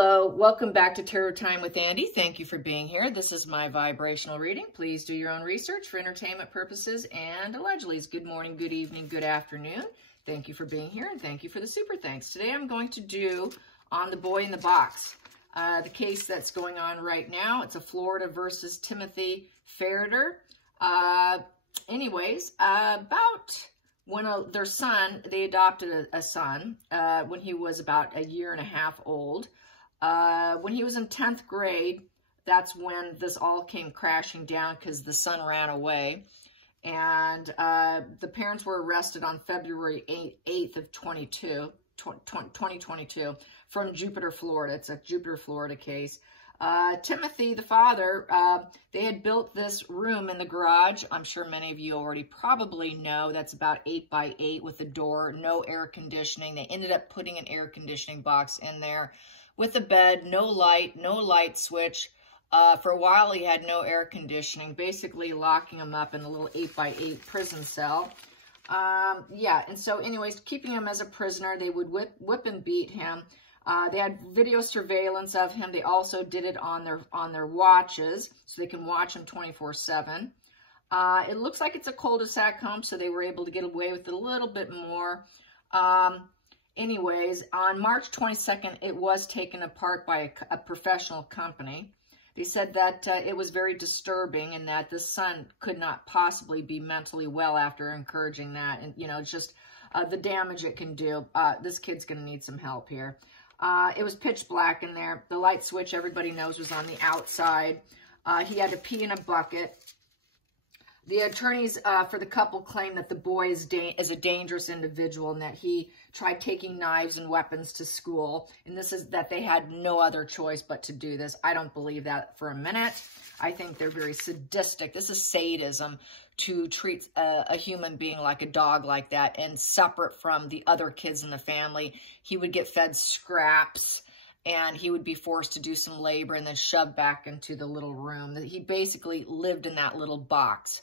Hello, welcome back to Tarot Time with Andy. Thank you for being here. This is my vibrational reading. Please do your own research for entertainment purposes and allegedly. Good morning, good evening, good afternoon. Thank you for being here and thank you for the super thanks. Today I'm going to do on the boy in the box. The case that's going on right now. It's a Florida versus Timothy Ferreter. About when their son, they adopted a son when he was about a year and a half old. When he was in 10th grade, that's when this all came crashing down because the son ran away. And the parents were arrested on February 8th of 2022 from Jupiter, Florida. It's a Jupiter, Florida case. Timothy, the father, they had built this room in the garage. I'm sure many of you already probably know that's about 8 by 8 with a door, no air conditioning. They ended up putting an air conditioning box in there with a bed, no light switch. For a while, he had no air conditioning, basically locking him up in a little 8 by 8 prison cell. And so anyways, keeping him as a prisoner, they would whip and beat him. They had video surveillance of him. They also did it on their watches, so they can watch him 24/7. It looks like it's a cul-de-sac home, so they were able to get away with it a little bit more. Anyways, on March 22nd, it was taken apart by a professional company. They said that it was very disturbing and that the son could not possibly be mentally well after encouraging that. And, you know, it's just the damage it can do. This kid's going to need some help here. It was pitch black in there. The light switch, everybody knows, was on the outside. He had to pee in a bucket. The attorneys for the couple claim that the boy is a dangerous individual and that he tried taking knives and weapons to school. And this is that they had no other choice but to do this. I don't believe that for a minute. I think they're very sadistic. This is sadism to treat a human being like a dog like that and separate from the other kids in the family. He would get fed scraps and he would be forced to do some labor and then shoved back into the little room. He basically lived in that little box.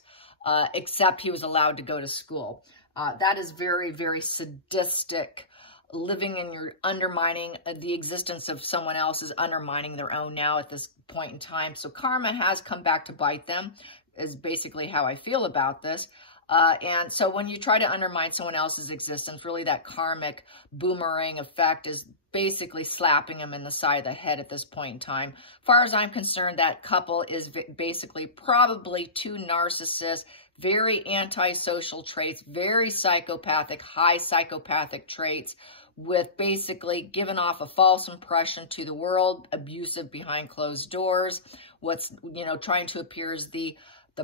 Except he was allowed to go to school. That is very, very sadistic. Living in your undermining the existence of someone else is undermining their own now at this point in time. So karma has come back to bite them, is basically how I feel about this. And so when you try to undermine someone else's existence, really that karmic boomerang effect is basically slapping them in the side of the head at this point in time. As far as I'm concerned, that couple is basically probably two narcissists, very antisocial traits, very psychopathic, high psychopathic traits, with basically giving off a false impression to the world, abusive behind closed doors, what's, you know, trying to appear as the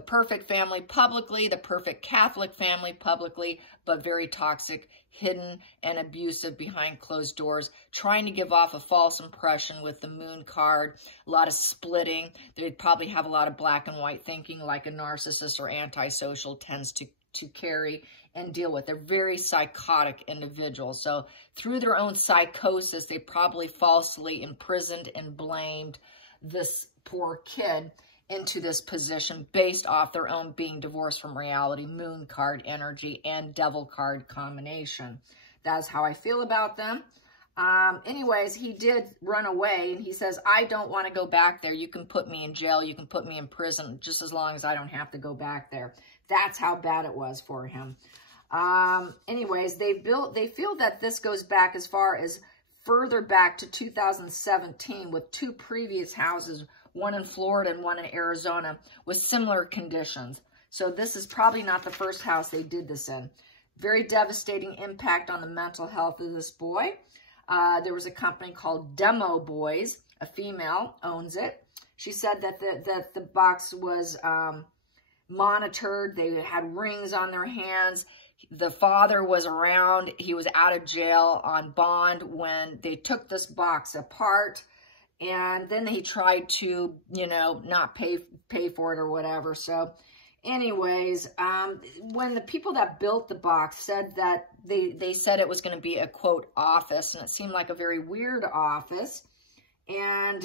perfect family publicly, the perfect Catholic family publicly, but very toxic, hidden, and abusive behind closed doors, trying to give off a false impression with the moon card, a lot of splitting. They'd probably have a lot of black and white thinking like a narcissist or antisocial tends to carry and deal with. They're very psychotic individuals. So through their own psychosis, they probably falsely imprisoned and blamed this poor kid into this position based off their own being divorced from reality, moon card energy, and devil card combination. That's how I feel about them. Anyways, he did run away, and he says, I don't want to go back there. You can put me in jail. You can put me in prison just as long as I don't have to go back there. That's how bad it was for him. Anyways, they feel that this goes back as far as further back to 2017 with two previous houses, one in Florida and one in Arizona, with similar conditions. So this is probably not the first house they did this in. Very devastating impact on the mental health of this boy. There was a company called Demo Boys. A female owns it. She said that the box was monitored. They had rings on their hands. The father was around. He was out of jail on bond when they took this box apart. And then he tried to, you know, not pay for it or whatever. So anyways, when the people that built the box said that they said it was going to be a, quote, office, and it seemed like a very weird office. And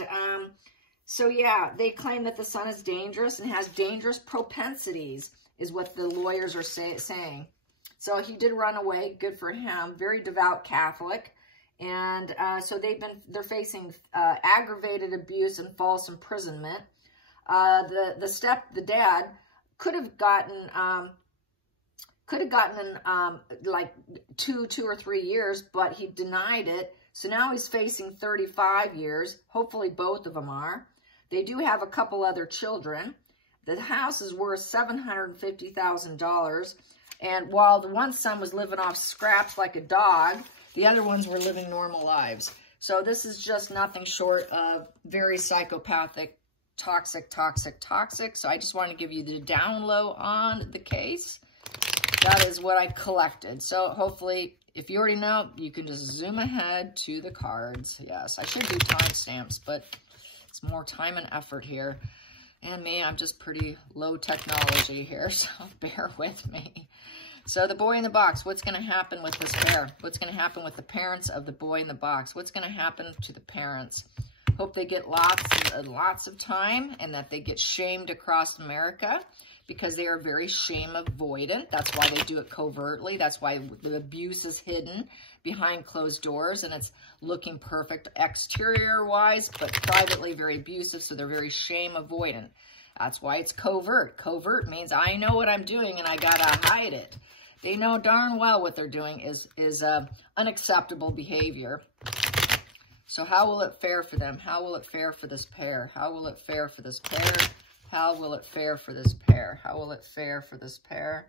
so, yeah, they claim that the son is dangerous and has dangerous propensities, is what the lawyers are saying. So he did run away. Good for him. Very devout Catholic. And so they're facing aggravated abuse and false imprisonment. The dad could have gotten like two or 3 years, but he denied it. So now he's facing 35 years. Hopefully both of them are. They do have a couple other children. The house is worth $750,000. And while the one son was living off scraps like a dog, the other ones were living normal lives. So this is just nothing short of very psychopathic, toxic. So I just want to give you the down low on the case. That is what I collected. So hopefully, if you already know, you can just zoom ahead to the cards. Yes, I should do timestamps, but it's more time and effort here. And me, I'm just pretty low technology here, so bear with me. So the boy in the box, what's going to happen with this pair? What's going to happen with the parents of the boy in the box? What's going to happen to the parents? Hope they get lots of time and that they get shamed across America because they are very shame avoidant. That's why they do it covertly. That's why the abuse is hidden behind closed doors and it's looking perfect exterior-wise, but privately very abusive, so they're very shame avoidant. That's why it's covert. Covert means I know what I'm doing and I gotta hide it. They know darn well what they're doing is unacceptable behavior. So how will it fare for them? How will it fare for this pair? How will it fare for this pair? How will it fare for this pair? How will it fare for this pair?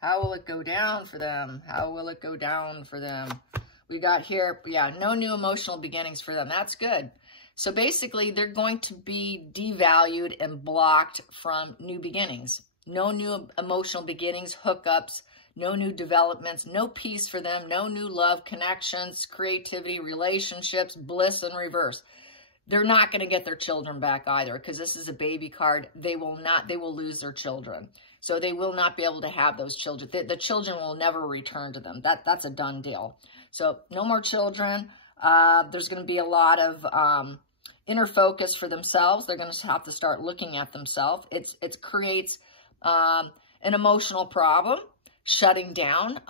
How will it go down for them? How will it go down for them? We got here, yeah, no new emotional beginnings for them. That's good. So basically, they're going to be devalued and blocked from new beginnings. No new emotional beginnings, hookups, no new developments, no peace for them, no new love, connections, creativity, relationships, bliss in reverse. They're not going to get their children back either because this is a baby card. They will lose their children. So they will not be able to have those children. The children will never return to them. That's a done deal. So no more children. There's going to be a lot of inner focus for themselves. They're going to have to start looking at themselves. It creates an emotional problem. Shutting down.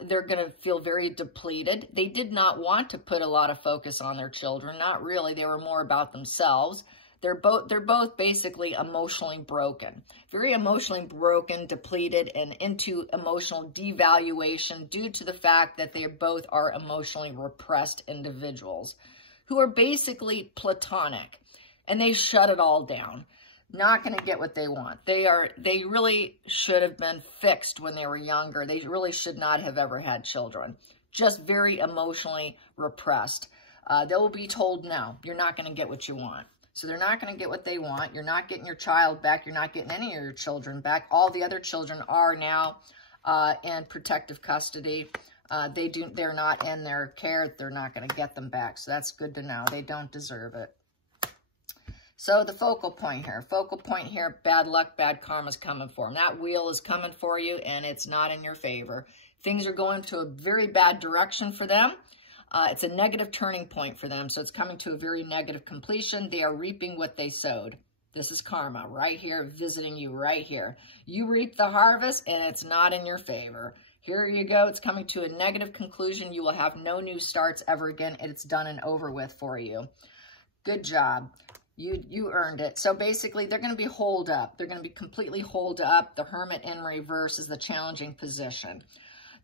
They're going to feel very depleted. They did not want to put a lot of focus on their children. Not really. They were more about themselves. They're both basically emotionally broken. Very emotionally broken, depleted, and into emotional devaluation due to the fact that they both are emotionally repressed individuals who are basically platonic. And they shut it all down. Not going to get what they want. They really should have been fixed when they were younger. They really should not have ever had children. Just very emotionally repressed. They will be told, no, you're not going to get what you want. So they're not going to get what they want. You're not getting your child back. You're not getting any of your children back. All the other children are now in protective custody. They're not in their care. They're not going to get them back. So that's good to know. They don't deserve it. So the focal point here, bad luck, bad karma's coming for them. That wheel is coming for you, and it's not in your favor. Things are going to a very bad direction for them. It's a negative turning point for them, so it's coming to a very negative completion. They are reaping what they sowed. This is karma right here, visiting you right here. You reap the harvest, and it's not in your favor. Here you go. It's coming to a negative conclusion. You will have no new starts ever again. It's done and over with for you. Good job. You earned it. So basically, they're going to be holed up. They're going to be completely holed up. The Hermit in reverse is the challenging position.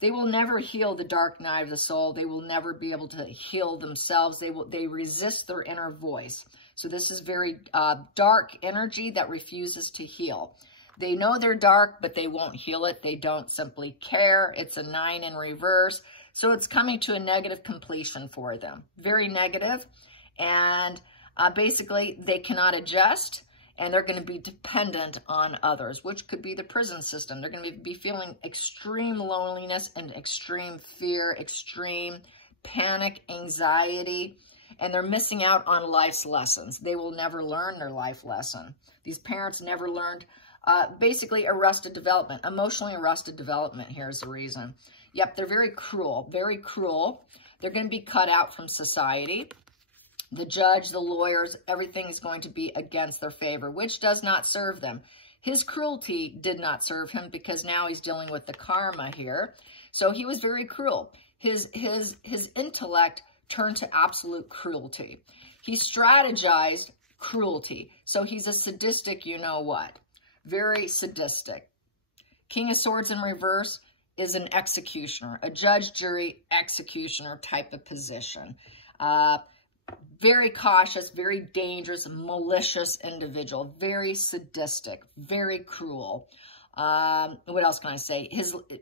They will never heal the dark night of the soul. They will never be able to heal themselves. They resist their inner voice. So this is very dark energy that refuses to heal. They know they're dark, but they won't heal it. They don't simply care. It's a 9 in reverse. So it's coming to a negative completion for them. Very negative. And basically, they cannot adjust, and they're going to be dependent on others, which could be the prison system. They're going to be feeling extreme loneliness and extreme fear, extreme panic, anxiety, and they're missing out on life's lessons. They will never learn their life lesson. These parents never learned, basically arrested development, emotionally arrested development. Here's the reason. Yep, they're very cruel, very cruel. They're going to be cut out from society. The judge, the lawyers, everything is going to be against their favor, which does not serve them. His cruelty did not serve him because now he's dealing with the karma here. So he was very cruel. His intellect turned to absolute cruelty. He strategized cruelty. So he's a sadistic, you know what? Very sadistic. King of Swords in reverse is an executioner, a judge, jury, executioner type of position. Very cautious, very dangerous, malicious individual, very sadistic, very cruel. What else can I say?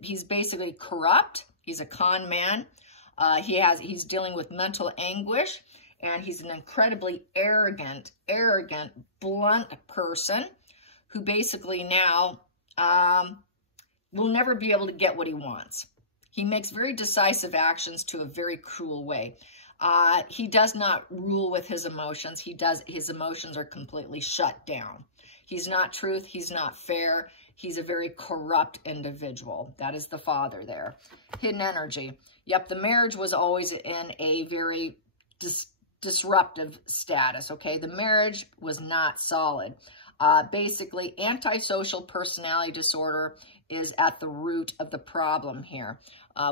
He's basically corrupt. He's a con man. He's dealing with mental anguish, and he's an incredibly arrogant, blunt person who basically now will never be able to get what he wants. He makes very decisive actions to a very cruel way. He does not rule with his emotions. His emotions are completely shut down. He's not truth. He's not fair. He's a very corrupt individual. That is the father there. Hidden energy. Yep, the marriage was always in a very disruptive status, okay? The marriage was not solid. Basically, antisocial personality disorder is at the root of the problem here.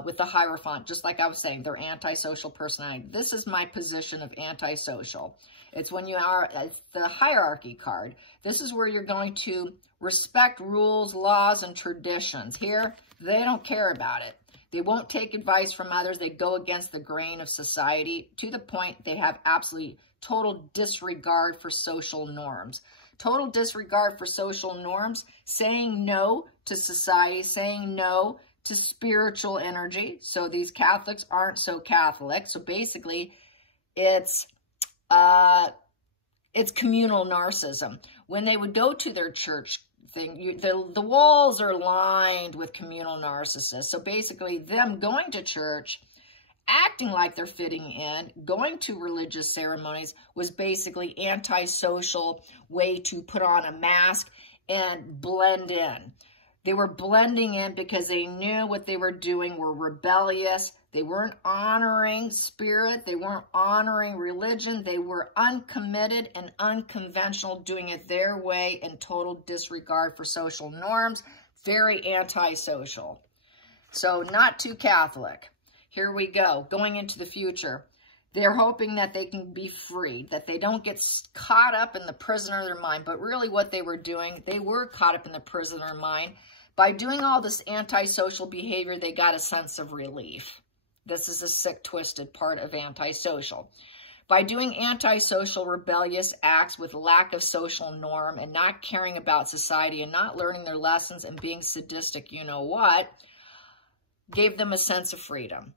With the Hierophant, just like I was saying, they're antisocial personality. This is my position of antisocial. It's when you are, it's the hierarchy card. This is where you're going to respect rules, laws, and traditions. Here, they don't care about it. They won't take advice from others. They go against the grain of society to the point they have absolutely total disregard for social norms. Total disregard for social norms, saying no to society, saying no to spiritual energy. So these Catholics aren't so Catholic. So basically, it's communal narcissism. When they would go to their church thing, the walls are lined with communal narcissists. So basically, them going to church, acting like they're fitting in, going to religious ceremonies was basically antisocial way to put on a mask and blend in. They were blending in because they knew what they were doing were rebellious. They weren't honoring spirit. They weren't honoring religion. They were uncommitted and unconventional, doing it their way in total disregard for social norms. Very antisocial. So not too Catholic. Here we go. Going into the future. They're hoping that they can be freed, that they don't get caught up in the prison of their mind. But really what they were doing, they were caught up in the prison of their mind. By doing all this antisocial behavior, they got a sense of relief. This is a sick, twisted part of antisocial. By doing antisocial, rebellious acts with lack of social norm and not caring about society and not learning their lessons and being sadistic, you know what, gave them a sense of freedom.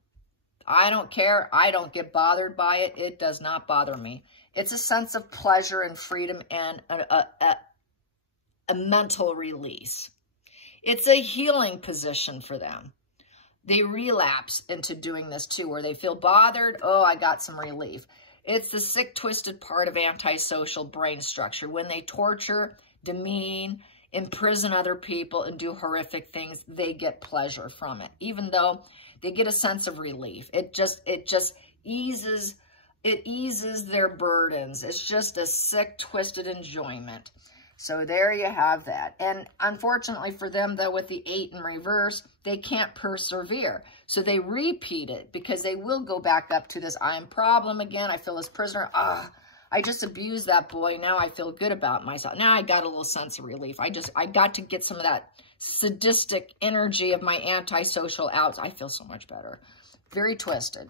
I don't care. I don't get bothered by it. It does not bother me. It's a sense of pleasure and freedom and a mental release. It's a healing position for them. They relapse into doing this too, where they feel bothered. Oh, I got some relief. It's the sick, twisted part of antisocial brain structure. When they torture, demean, imprison other people, and do horrific things, they get pleasure from it. Even though they get a sense of relief. It just eases their burdens. It's just a sick, twisted enjoyment. So there you have that. And unfortunately for them, though, with the 8 in reverse, they can't persevere. So they repeat it because they will go back up to this I am problem again. I feel as prisoner. I just abused that boy. Now I feel good about myself. Now I got a little sense of relief. I got to get some of that sadistic energy of my antisocial out. I feel so much better. Very twisted.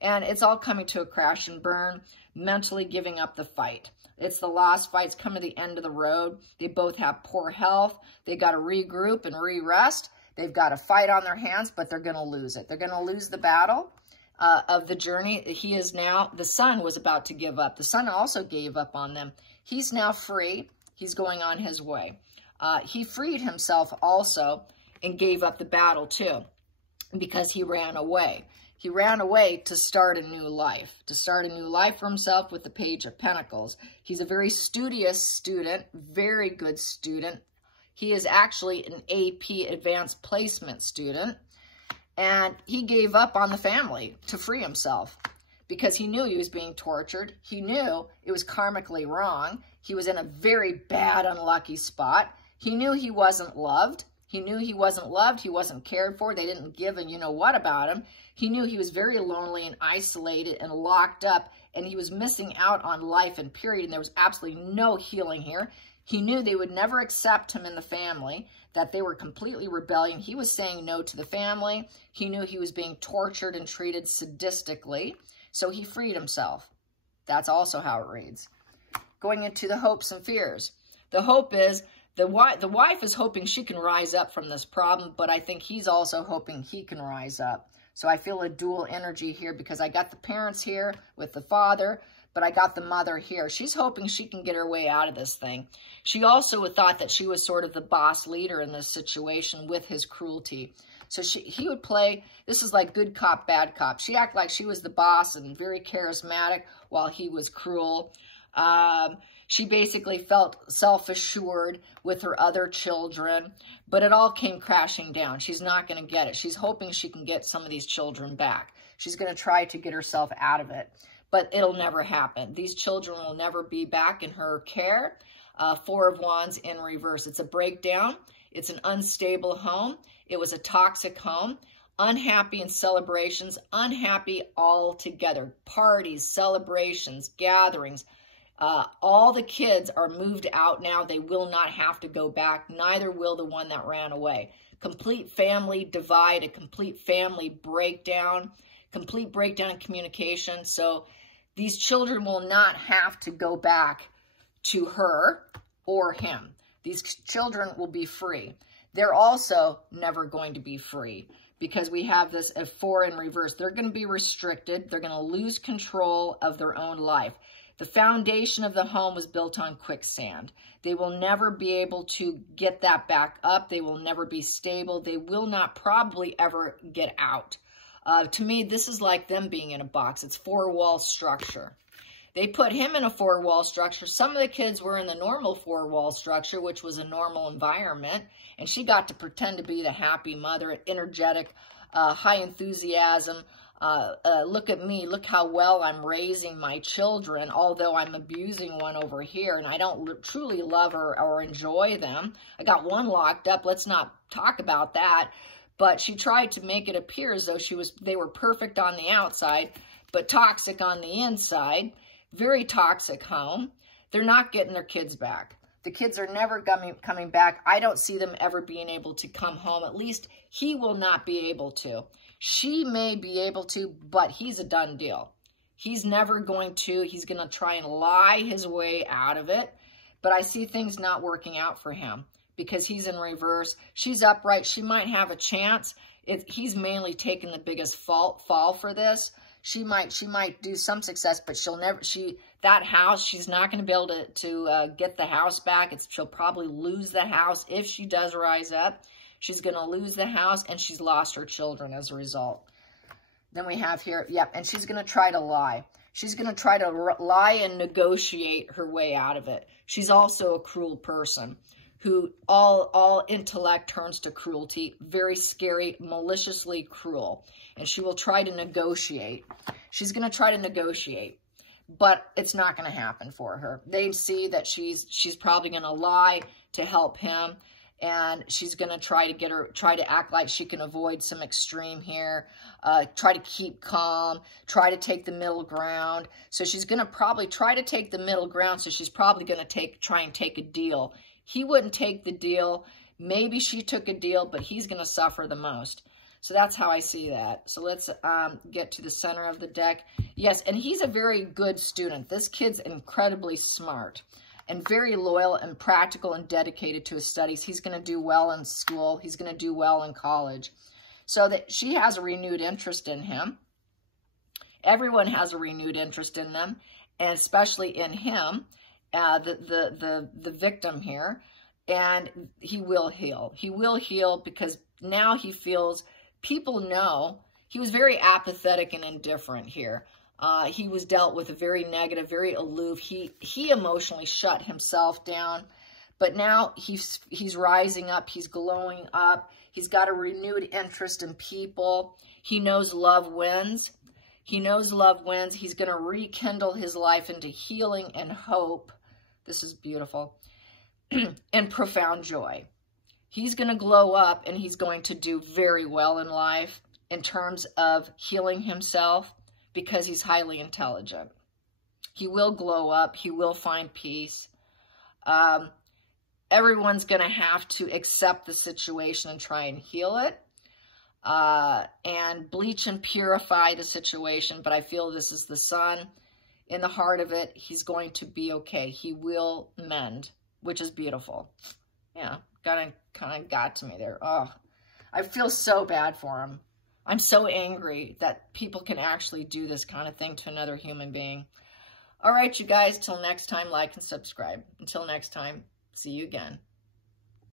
And it's all coming to a crash and burn, mentally giving up the fight. It's the lost fight. It's coming to the end of the road. They both have poor health. They got to regroup and re-rest. They've got a fight on their hands, but they're going to lose it. They're going to lose the battle of the journey. He is now, the son was about to give up. The son also gave up on them. He's now free. He's going on his way. He freed himself also and gave up the battle too because he ran away. He ran away to start a new life, for himself with the Page of Pentacles. He's a very studious student, very good student. He is actually an AP Advanced Placement student, and he gave up on the family to free himself because he knew he was being tortured. He knew it was karmically wrong. He was in a very bad, unlucky spot. He knew he wasn't loved. He knew he wasn't loved. He wasn't cared for. They didn't give a you-know-what about him. He knew he was very lonely and isolated and locked up, and he was missing out on life and period, and there was absolutely no healing here. He knew they would never accept him in the family, that they were completely rebellion. He was saying no to the family. He knew he was being tortured and treated sadistically, so he freed himself. That's also how it reads. Going into the hopes and fears. The hope is, the wife is hoping she can rise up from this problem, but I think he's also hoping he can rise up. So I feel a dual energy here because I got the parents here with the father, but I got the mother here. She's hoping she can get her way out of this thing. She also thought that she was sort of the boss leader in this situation with his cruelty. So he would play, this is like good cop, bad cop. She acted like she was the boss and very charismatic while he was cruel. She basically felt self-assured with her other children, but it all came crashing down. She's not going to get it. She's hoping she can get some of these children back. She's going to try to get herself out of it, but it'll never happen. These children will never be back in her care. Four of Wands in reverse. It's a breakdown. It's an unstable home. It was a toxic home. Unhappy in celebrations, unhappy all together. Parties, celebrations, gatherings. All the kids are moved out now. They will not have to go back. Neither will the one that ran away. Complete family divide, a complete family breakdown, complete breakdown in communication. So these children will not have to go back to her or him. These children will be free. They're also never going to be free because we have this a 4 in reverse. They're going to be restricted. They're going to lose control of their own life. The foundation of the home was built on quicksand. They will never be able to get that back up. They will never be stable. They will not probably ever get out. To me, this is like them being in a box. It's 4-wall structure. They put him in a 4-wall structure. Some of the kids were in the normal 4-wall structure, which was a normal environment. And she got to pretend to be the happy mother, energetic, high enthusiasm. Look at me, look how well I'm raising my children, although I'm abusing one over here and I don't truly love her or enjoy them. I got one locked up, let's not talk about that. But she tried to make it appear as though they were perfect on the outside, but toxic on the inside. Very toxic home. They're not getting their kids back. The kids are never coming back. I don't see them ever being able to come home. At least he will not be able to. She may be able to, but he's a done deal. He's never going to. He's going to try and lie his way out of it. But I see things not working out for him because he's in reverse. She's upright. She might have a chance. He's mainly taken the biggest fall for this. She might do some success, but she'll never, that house, she's not going to be able to get the house back. She'll probably lose the house if she does rise up. She's going to lose the house, and she's lost her children as a result. Then we have here, yep, and she's going to try to lie. She's going to try to lie and negotiate her way out of it. She's also a cruel person who all intellect turns to cruelty, very scary, maliciously cruel. And she will try to negotiate. She's going to try to negotiate, but it's not going to happen for her. They see that she's probably going to lie to help him, and she's going to try to act like she can avoid some extreme here, try to keep calm, try to take the middle ground. So she's going to probably try to take the middle ground, so she's probably going to try and take a deal. He wouldn't take the deal. Maybe she took a deal, but he's going to suffer the most. So that's how I see that. So let's get to the center of the deck. Yes, and he's a very good student. This kid's incredibly smart and very loyal and practical and dedicated to his studies. He's going to do well in school. He's going to do well in college. So that she has a renewed interest in him. Everyone has a renewed interest in them, and especially in him. The victim here, and he will heal. He will heal because now he feels, people know, he was very apathetic and indifferent here. He was dealt with a very negative, very aloof. He emotionally shut himself down, but now he's rising up. He's glowing up. He's got a renewed interest in people. He knows love wins. He knows love wins. He's going to rekindle his life into healing and hope. This is beautiful. And profound joy. He's going to glow up and he's going to do very well in life in terms of healing himself because he's highly intelligent. He will glow up. He will find peace. Everyone's going to have to accept the situation and try and heal it and bleach and purify the situation. But I feel this is the sun. In the heart of it, he's going to be okay. He will mend, which is beautiful. Yeah, kind of got to me there. Oh, I feel so bad for him. I'm so angry that people can actually do this kind of thing to another human being. All right, you guys, till next time, like and subscribe. Until next time, see you again.